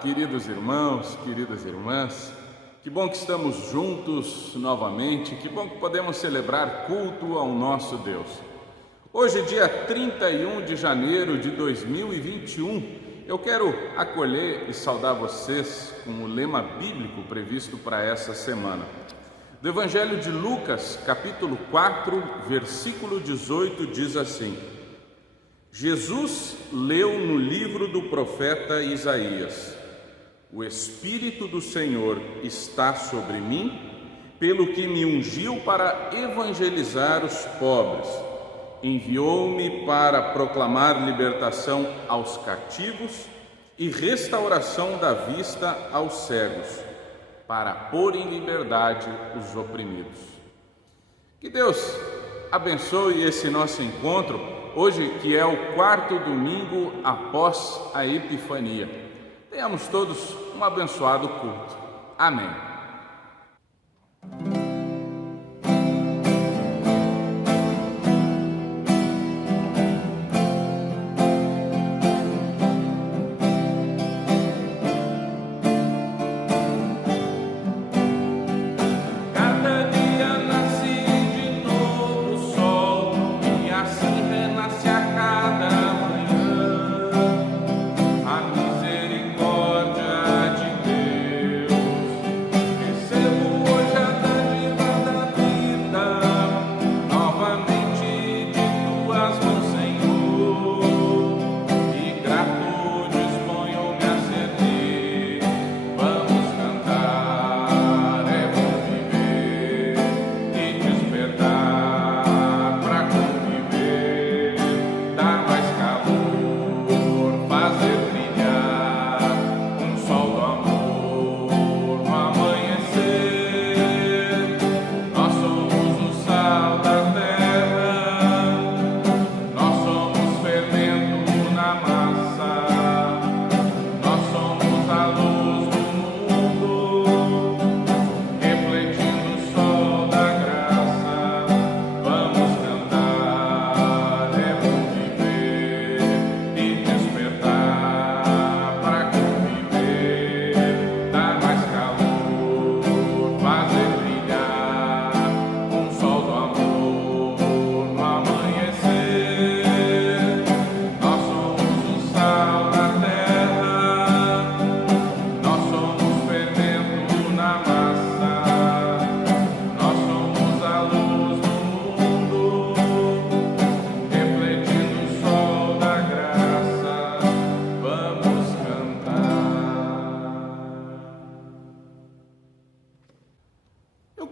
queridos irmãos, queridas irmãs, que bom que estamos juntos novamente, que bom que podemos celebrar culto ao nosso Deus. Hoje, dia 31 de janeiro de 2021, eu quero acolher e saudar vocês com o lema bíblico previsto para essa semana. Do Evangelho de Lucas, capítulo 4, versículo 18, diz assim: Jesus leu no livro do profeta Isaías: O Espírito do Senhor está sobre mim, pelo que me ungiu para evangelizar os pobres, enviou-me para proclamar libertação aos cativos e restauração da vista aos cegos, para pôr em liberdade os oprimidos. Que Deus abençoe esse nosso encontro, hoje que é o quarto domingo após a Epifania. Tenhamos todos um abençoado culto. Amém.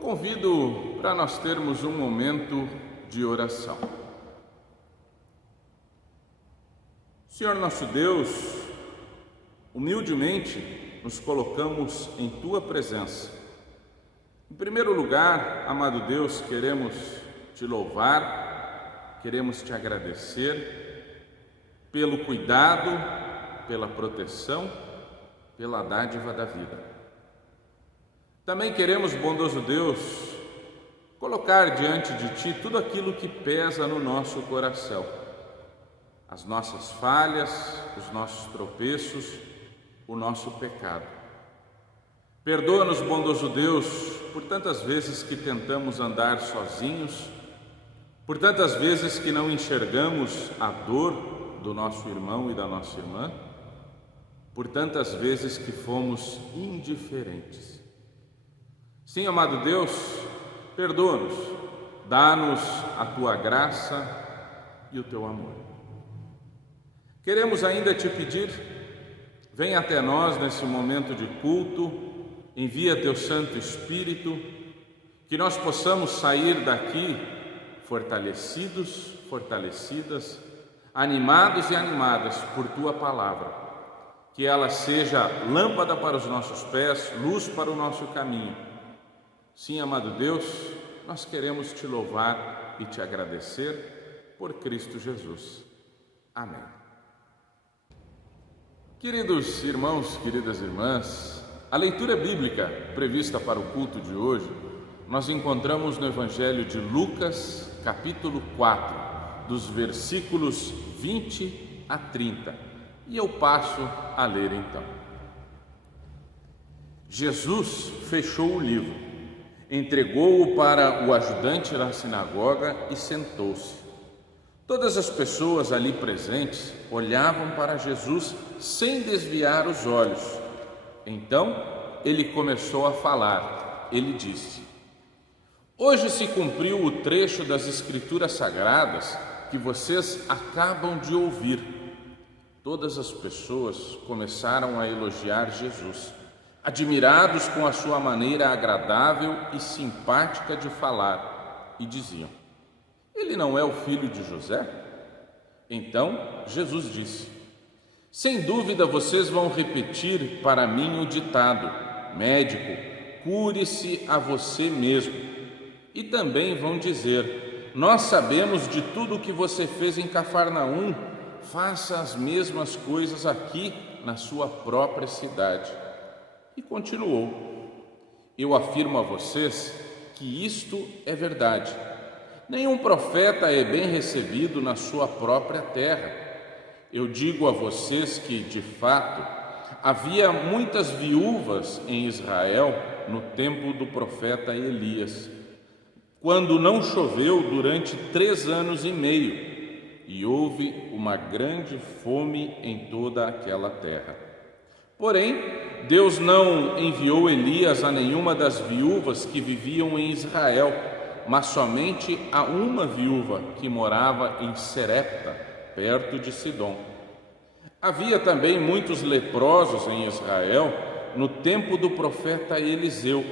Convido para nós termos um momento de oração. Senhor nosso Deus, humildemente nos colocamos em Tua presença. Em primeiro lugar, amado Deus, queremos Te louvar, queremos Te agradecer pelo cuidado, pela proteção, pela dádiva da vida. Também queremos, bondoso Deus, colocar diante de Ti tudo aquilo que pesa no nosso coração, as nossas falhas, os nossos tropeços, o nosso pecado. Perdoa-nos, bondoso Deus, por tantas vezes que tentamos andar sozinhos, por tantas vezes que não enxergamos a dor do nosso irmão e da nossa irmã, por tantas vezes que fomos indiferentes. Sim, amado Deus, perdoa-nos, dá-nos a Tua graça e o Teu amor. Queremos ainda Te pedir, vem até nós nesse momento de culto, envia Teu Santo Espírito, que nós possamos sair daqui fortalecidos, fortalecidas, animados e animadas por Tua Palavra, que ela seja lâmpada para os nossos pés, luz para o nosso caminho. Sim, amado Deus, nós queremos Te louvar e Te agradecer por Cristo Jesus. Amém. Queridos irmãos, queridas irmãs, a leitura bíblica prevista para o culto de hoje, nós encontramos no Evangelho de Lucas, capítulo 4, dos versículos 20 a 30. E eu passo a ler então. Jesus fechou o livro, entregou-o para o ajudante da sinagoga e sentou-se. Todas as pessoas ali presentes olhavam para Jesus sem desviar os olhos. Então ele começou a falar. Ele disse: Hoje se cumpriu o trecho das Escrituras Sagradas que vocês acabam de ouvir. Todas as pessoas começaram a elogiar Jesus, admirados com a sua maneira agradável e simpática de falar, e diziam: Ele não é o filho de José? Então Jesus disse: Sem dúvida vocês vão repetir para mim o ditado: Médico, cure-se a você mesmo. E também vão dizer: Nós sabemos de tudo o que você fez em Cafarnaum, faça as mesmas coisas aqui na sua própria cidade. E continuou: Eu afirmo a vocês que isto é verdade. Nenhum profeta é bem recebido na sua própria terra. Eu digo a vocês que, de fato, havia muitas viúvas em Israel no tempo do profeta Elias, quando não choveu durante 3 anos e meio, e houve uma grande fome em toda aquela terra. Porém, Deus não enviou Elias a nenhuma das viúvas que viviam em Israel, mas somente a uma viúva que morava em Serepta, perto de Sidom. Havia também muitos leprosos em Israel no tempo do profeta Eliseu,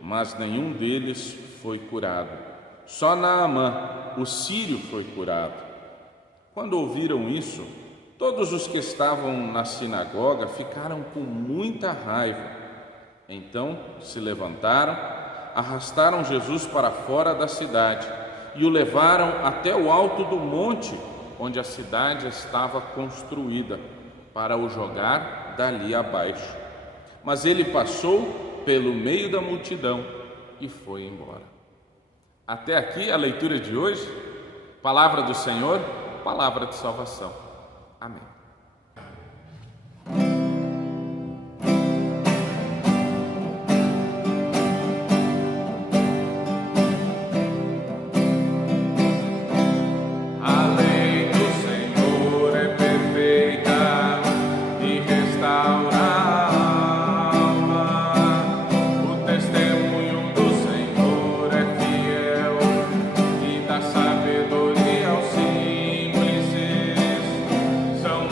mas nenhum deles foi curado. Só Naamã, o sírio, foi curado. Quando ouviram isso, todos os que estavam na sinagoga ficaram com muita raiva. Então se levantaram, arrastaram Jesus para fora da cidade e o levaram até o alto do monte onde a cidade estava construída, para o jogar dali abaixo. Mas ele passou pelo meio da multidão e foi embora. Até aqui a leitura de hoje. Palavra do Senhor, palavra de salvação. Amém. Sabedoria aos simples são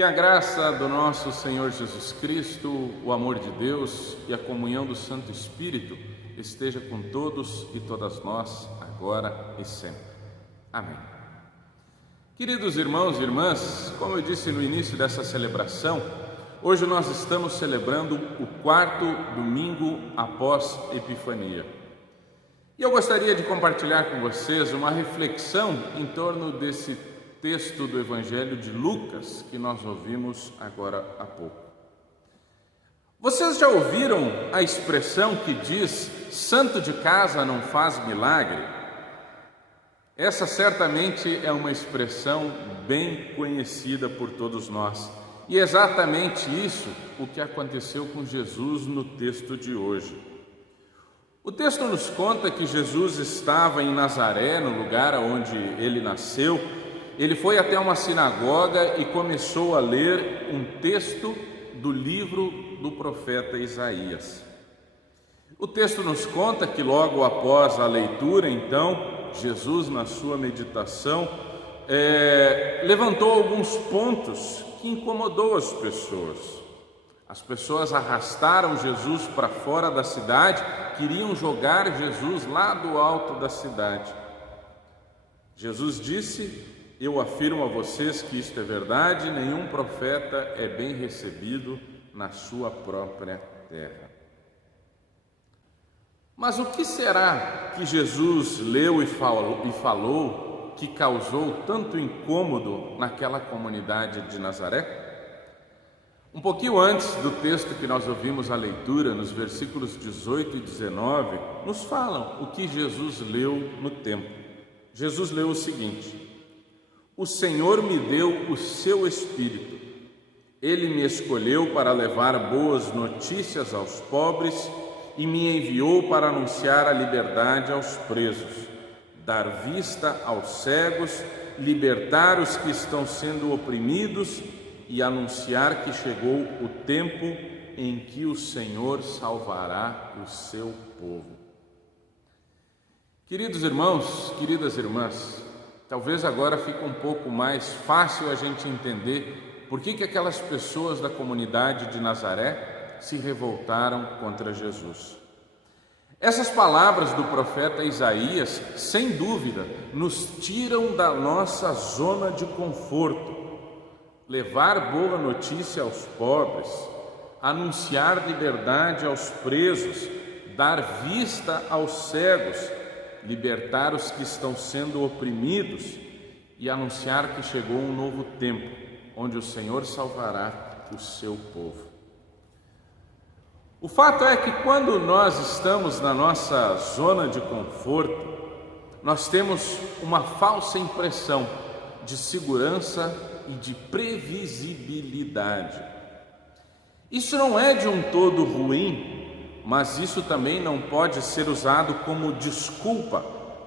Que a graça do nosso Senhor Jesus Cristo, o amor de Deus e a comunhão do Santo Espírito esteja com todos e todas nós, agora e sempre. Amém. Queridos irmãos e irmãs, como eu disse no início dessa celebração, hoje nós estamos celebrando o quarto domingo após Epifania. E eu gostaria de compartilhar com vocês uma reflexão em torno desse texto do Evangelho de Lucas que nós ouvimos agora há pouco. Vocês já ouviram a expressão que diz: santo de casa não faz milagre? Essa certamente é uma expressão bem conhecida por todos nós. E é exatamente isso o que aconteceu com Jesus no texto de hoje. O texto nos conta que Jesus estava em Nazaré, no lugar onde ele nasceu. Ele foi até uma sinagoga e começou a ler um texto do livro do profeta Isaías. O texto nos conta que logo após a leitura, então, Jesus, na sua meditação, levantou alguns pontos que incomodou as pessoas. As pessoas arrastaram Jesus para fora da cidade, queriam jogar Jesus lá do alto da cidade. Jesus disse: eu afirmo a vocês que isto é verdade, nenhum profeta é bem recebido na sua própria terra. Mas o que será que Jesus leu e falou que causou tanto incômodo naquela comunidade de Nazaré? Um pouquinho antes do texto que nós ouvimos a leitura, nos versículos 18 e 19, nos falam o que Jesus leu no templo. Jesus leu o seguinte: o Senhor me deu o seu Espírito. Ele me escolheu para levar boas notícias aos pobres e me enviou para anunciar a liberdade aos presos, dar vista aos cegos, libertar os que estão sendo oprimidos e anunciar que chegou o tempo em que o Senhor salvará o seu povo. Queridos irmãos, queridas irmãs, talvez agora fique um pouco mais fácil a gente entender por que aquelas pessoas da comunidade de Nazaré se revoltaram contra Jesus. Essas palavras do profeta Isaías, sem dúvida, nos tiram da nossa zona de conforto. Levar boa notícia aos pobres, anunciar liberdade aos presos, dar vista aos cegos, libertar os que estão sendo oprimidos e anunciar que chegou um novo tempo, onde o Senhor salvará o seu povo. O fato é que quando nós estamos na nossa zona de conforto, nós temos uma falsa impressão de segurança e de previsibilidade. Isso não é de um todo ruim, mas isso também não pode ser usado como desculpa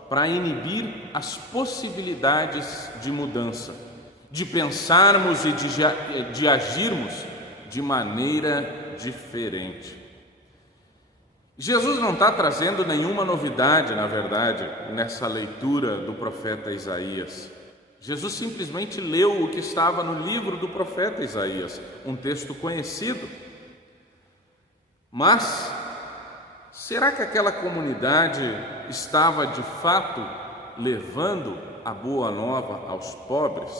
para inibir as possibilidades de mudança, de pensarmos e de agirmos de maneira diferente. Jesus não está trazendo nenhuma novidade, na verdade, nessa leitura do profeta Isaías. Jesus simplesmente leu o que estava no livro do profeta Isaías, um texto conhecido. Mas será que aquela comunidade estava de fato levando a boa nova aos pobres?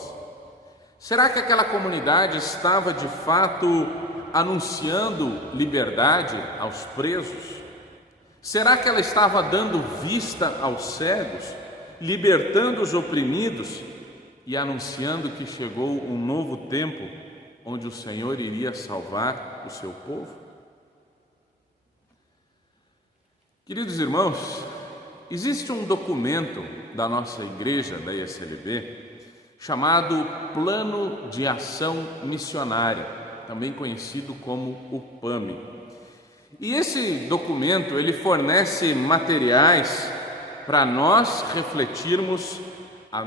Será que aquela comunidade estava de fato anunciando liberdade aos presos? Será que ela estava dando vista aos cegos, libertando os oprimidos e anunciando que chegou um novo tempo onde o Senhor iria salvar o seu povo? Queridos irmãos, existe um documento da nossa igreja, da ISLB, chamado Plano de Ação Missionária, também conhecido como o PAMI. E esse documento, ele fornece materiais para nós refletirmos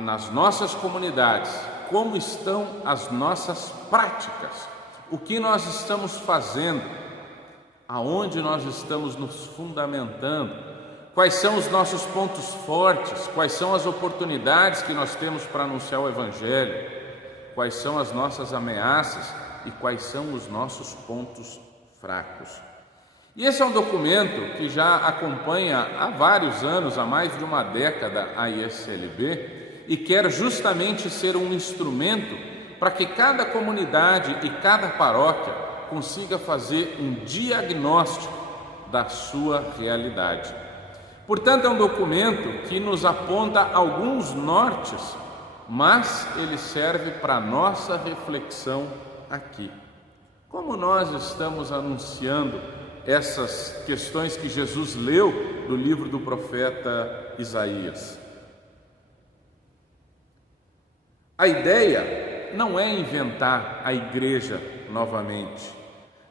nas nossas comunidades, como estão as nossas práticas, o que nós estamos fazendo, aonde nós estamos nos fundamentando, quais são os nossos pontos fortes, quais são as oportunidades que nós temos para anunciar o Evangelho, quais são as nossas ameaças e quais são os nossos pontos fracos. E esse é um documento que já acompanha há vários anos, há mais de uma década, a ISLB, e quer justamente ser um instrumento para que cada comunidade e cada paróquia consiga fazer um diagnóstico da sua realidade. Portanto, é um documento que nos aponta alguns nortes, mas ele serve para a nossa reflexão aqui. Como nós estamos anunciando essas questões que Jesus leu do livro do profeta Isaías? A ideia não é inventar a igreja novamente.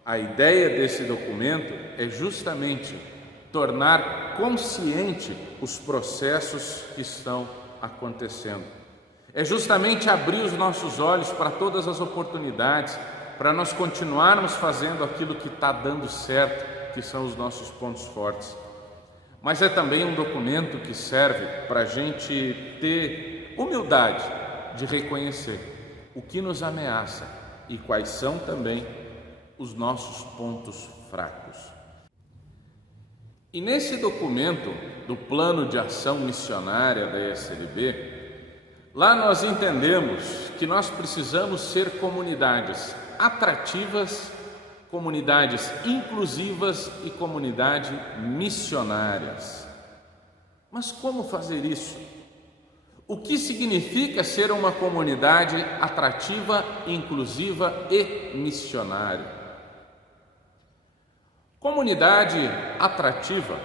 A ideia desse documento é justamente tornar consciente os processos que estão acontecendo. É justamente abrir os nossos olhos para todas as oportunidades, para nós continuarmos fazendo aquilo que está dando certo, que são os nossos pontos fortes. Mas é também um documento que serve para a gente ter humildade de reconhecer o que nos ameaça e quais são também os nossos pontos fracos. E nesse documento do Plano de Ação Missionária da ISLB, lá nós entendemos que nós precisamos ser comunidades atrativas, comunidades inclusivas e comunidades missionárias. Mas como fazer isso? O que significa ser uma comunidade atrativa, inclusiva e missionária? Comunidade atrativa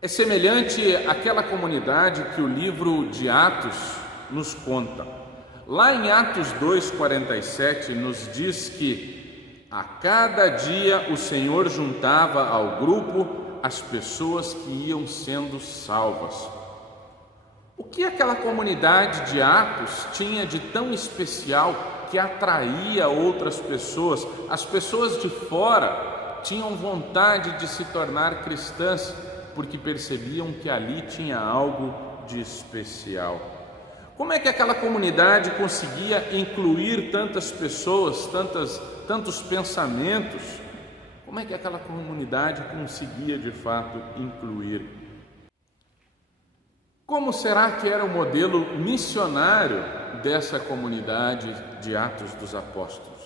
é semelhante àquela comunidade que o livro de Atos nos conta. Lá em Atos 2,47 nos diz que a cada dia o Senhor juntava ao grupo as pessoas que iam sendo salvas. O que aquela comunidade de Atos tinha de tão especial que atraía outras pessoas? As pessoas de fora tinham vontade de se tornar cristãs, porque percebiam que ali tinha algo de especial. Como é que aquela comunidade conseguia incluir tantas pessoas, tantos pensamentos? Como é que aquela comunidade conseguia de fato incluir? Como será que era o modelo missionário dessa comunidade de Atos dos Apóstolos?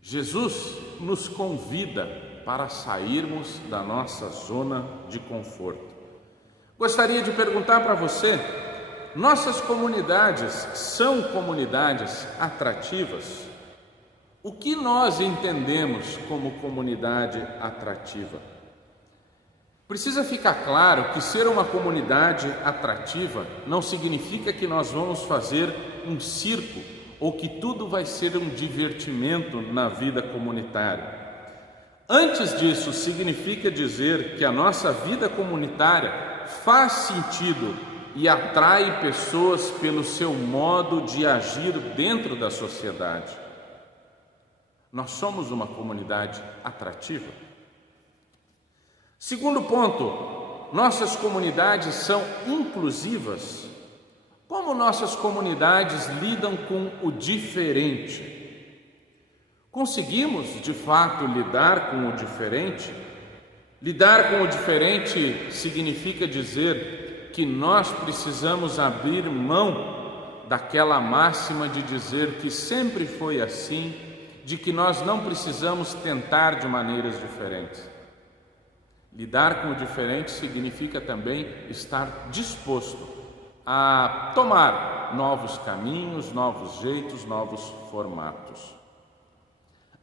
Jesus nos convida para sairmos da nossa zona de conforto. Gostaria de perguntar para você: nossas comunidades são comunidades atrativas? O que nós entendemos como comunidade atrativa? Precisa ficar claro que ser uma comunidade atrativa não significa que nós vamos fazer um circo ou que tudo vai ser um divertimento na vida comunitária. Antes disso, significa dizer que a nossa vida comunitária faz sentido e atrai pessoas pelo seu modo de agir dentro da sociedade. Nós somos uma comunidade atrativa. Segundo ponto, nossas comunidades são inclusivas. Como nossas comunidades lidam com o diferente? Conseguimos, de fato, lidar com o diferente? Lidar com o diferente significa dizer que nós precisamos abrir mão daquela máxima de dizer que sempre foi assim, de que nós não precisamos tentar de maneiras diferentes. Lidar com o diferente significa também estar disposto a tomar novos caminhos, novos jeitos, novos formatos.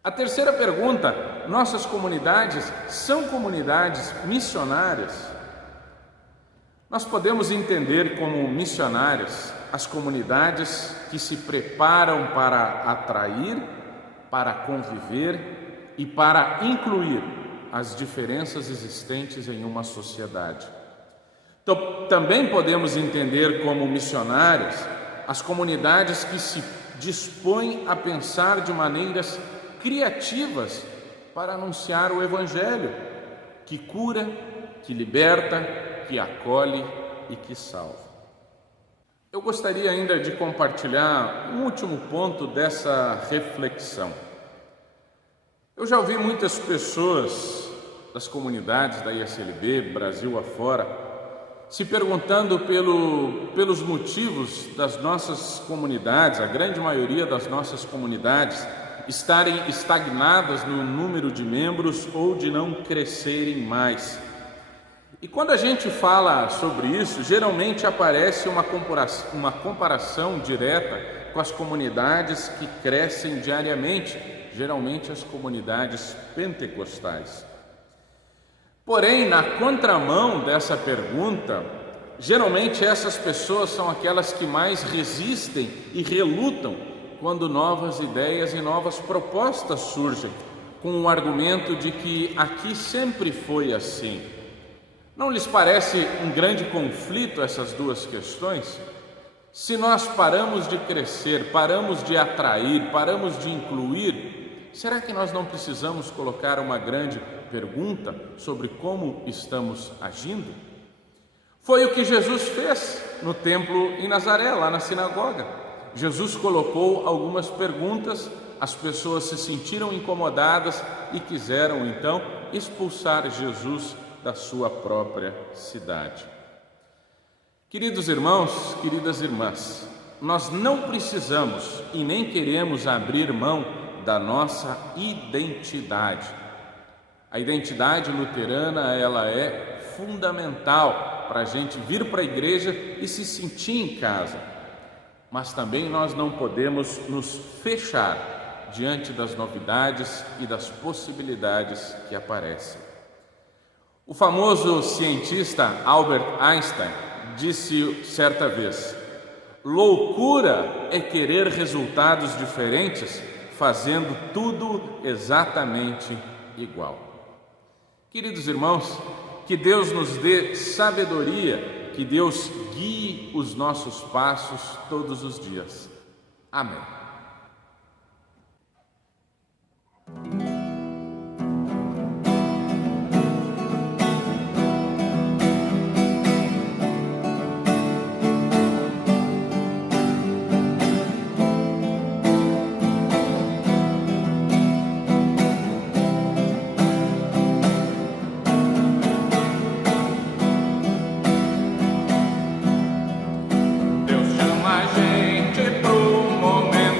A terceira pergunta: nossas comunidades são comunidades missionárias? Nós podemos entender como missionárias as comunidades que se preparam para atrair, para conviver e para incluir as diferenças existentes em uma sociedade. Então, também podemos entender como missionárias as comunidades que se dispõem a pensar de maneiras criativas para anunciar o Evangelho, que cura, que liberta, que acolhe e que salva. Eu gostaria ainda de compartilhar um último ponto dessa reflexão. Eu já ouvi muitas pessoas das comunidades da ISLB, Brasil afora, se perguntando pelos motivos das nossas comunidades, a grande maioria das nossas comunidades, estarem estagnadas no número de membros ou de não crescerem mais. E quando a gente fala sobre isso, geralmente aparece uma comparação direta com as comunidades que crescem diariamente, geralmente as comunidades pentecostais. Porém, na contramão dessa pergunta, geralmente essas pessoas são aquelas que mais resistem e relutam quando novas ideias e novas propostas surgem, com o argumento de que aqui sempre foi assim. Não lhes parece um grande conflito essas duas questões? Se nós paramos de crescer, paramos de atrair, paramos de incluir, será que nós não precisamos colocar uma grande pergunta sobre como estamos agindo? Foi o que Jesus fez no templo em Nazaré, lá na sinagoga. Jesus colocou algumas perguntas, as pessoas se sentiram incomodadas e quiseram então expulsar Jesus da sua própria cidade. Queridos irmãos, queridas irmãs, nós não precisamos e nem queremos abrir mão da nossa identidade. A identidade luterana, ela é fundamental para a gente vir para a igreja e se sentir em casa. Mas também nós não podemos nos fechar diante das novidades e das possibilidades que aparecem. O famoso cientista Albert Einstein disse certa vez: loucura é querer resultados diferentes fazendo tudo exatamente igual. Queridos irmãos, que Deus nos dê sabedoria, que Deus guie os nossos passos todos os dias. Amém. Deus chama a gente pro momento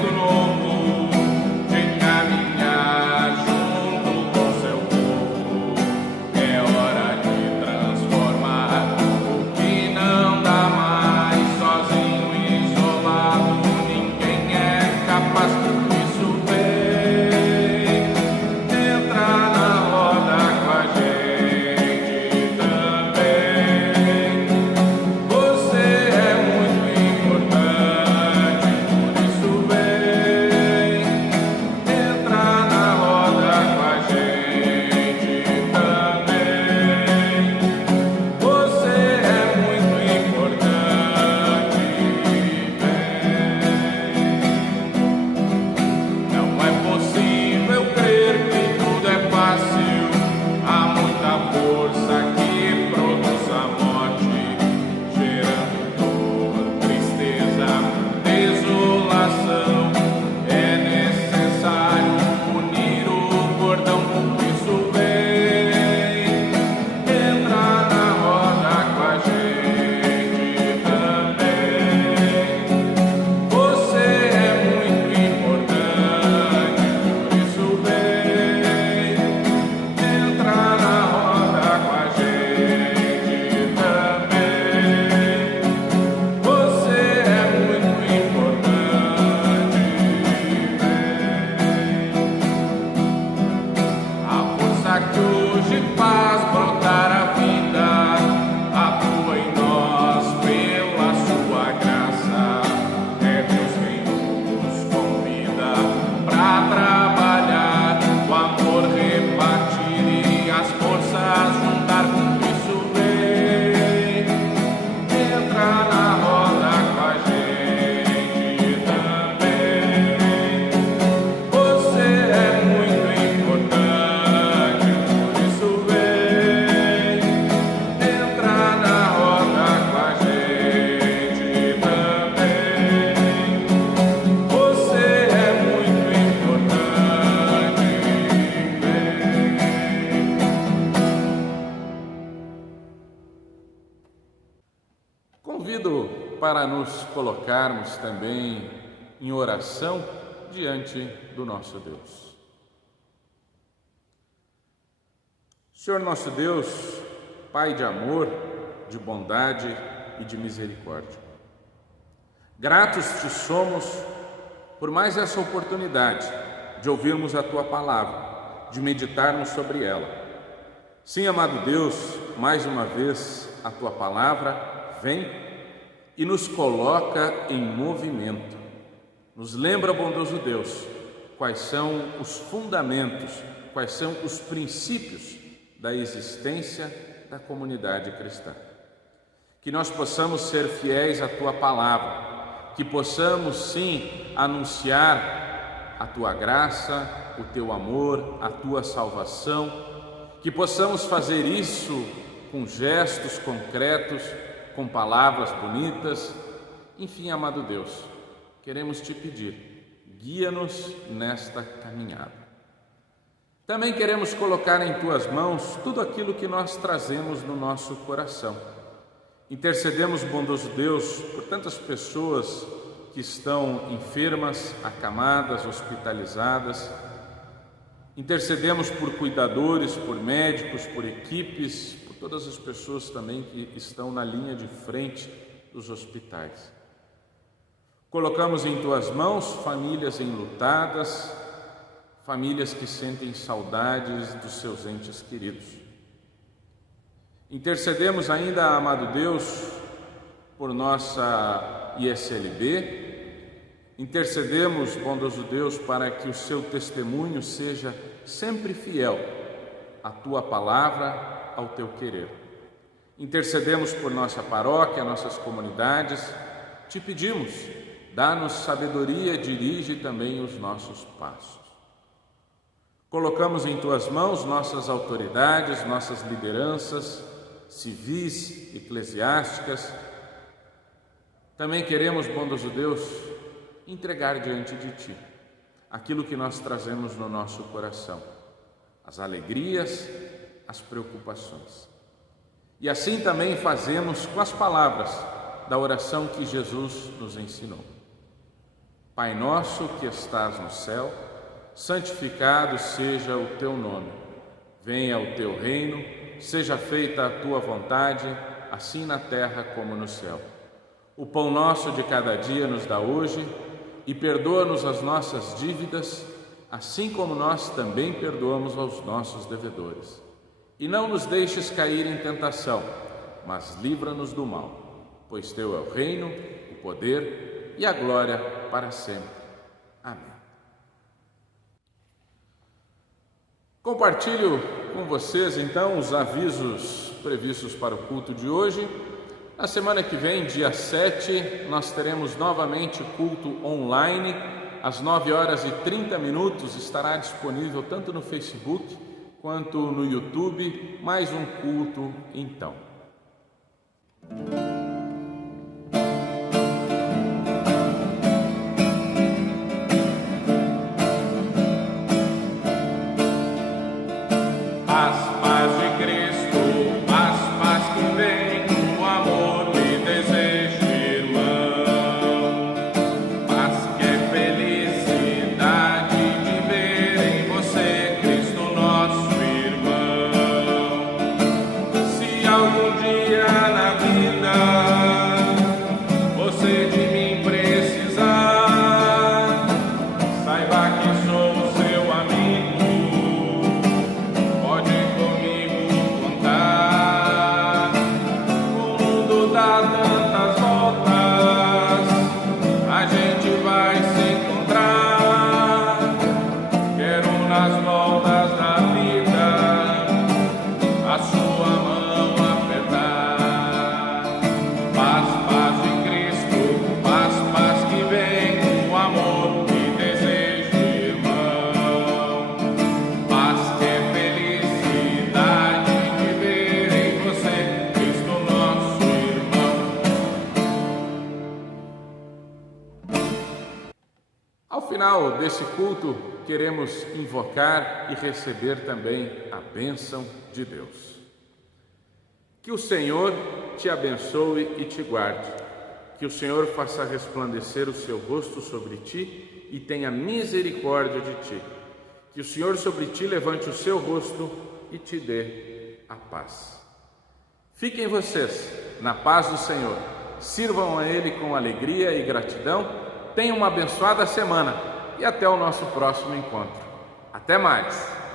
para nos colocarmos também em oração diante do nosso Deus. Senhor nosso Deus, Pai de amor, de bondade e de misericórdia, gratos te somos por mais essa oportunidade de ouvirmos a Tua palavra, de meditarmos sobre ela. Sim, amado Deus, mais uma vez a Tua palavra vem e nos coloca em movimento. Nos lembra, bondoso Deus, quais são os fundamentos, quais são os princípios da existência da comunidade cristã. Que nós possamos ser fiéis à Tua palavra, que possamos sim anunciar a Tua graça, o Teu amor, a Tua salvação, que possamos fazer isso com gestos concretos, com palavras bonitas. Enfim, amado Deus, queremos Te pedir, guia-nos nesta caminhada. Também queremos colocar em Tuas mãos tudo aquilo que nós trazemos no nosso coração. Intercedemos, bondoso Deus, por tantas pessoas que estão enfermas, acamadas, hospitalizadas. Intercedemos por cuidadores, por médicos, por equipes, por todas as pessoas também que estão na linha de frente dos hospitais. Colocamos em Tuas mãos famílias enlutadas, famílias que sentem saudades dos seus entes queridos. Intercedemos ainda, amado Deus, por nossa ISLB. Intercedemos, bondoso Deus, para que o seu testemunho seja sempre fiel à Tua palavra, ao Teu querer. Intercedemos por nossa paróquia, nossas comunidades. Te pedimos, dá-nos sabedoria, dirige também os nossos passos. Colocamos em Tuas mãos nossas autoridades, nossas lideranças civis, eclesiásticas. Também queremos, bondoso Deus, entregar diante de Ti aquilo que nós trazemos no nosso coração, as alegrias, as preocupações. E assim também fazemos com as palavras da oração que Jesus nos ensinou. Pai nosso que estás no céu, santificado seja o Teu nome. Venha o Teu reino, seja feita a Tua vontade, assim na terra como no céu. O pão nosso de cada dia nos dá hoje e perdoa-nos as nossas dívidas, assim como nós também perdoamos aos nossos devedores. E não nos deixes cair em tentação, mas livra-nos do mal, pois Teu é o reino, o poder e a glória para sempre. Amém. Compartilho com vocês então os avisos previstos para o culto de hoje. Na semana que vem, dia 7, nós teremos novamente culto online. Às 9h30 estará disponível tanto no Facebook quanto no YouTube, mais um culto então. Ao final desse culto, queremos invocar e receber também a bênção de Deus. Que o Senhor te abençoe e te guarde. que o Senhor faça resplandecer o seu rosto sobre ti e tenha misericórdia de ti. Que o Senhor sobre ti levante o seu rosto e te dê a paz. Fiquem vocês na paz do Senhor. Sirvam a Ele com alegria e gratidão. Tenham uma abençoada semana e até o nosso próximo encontro. Até mais!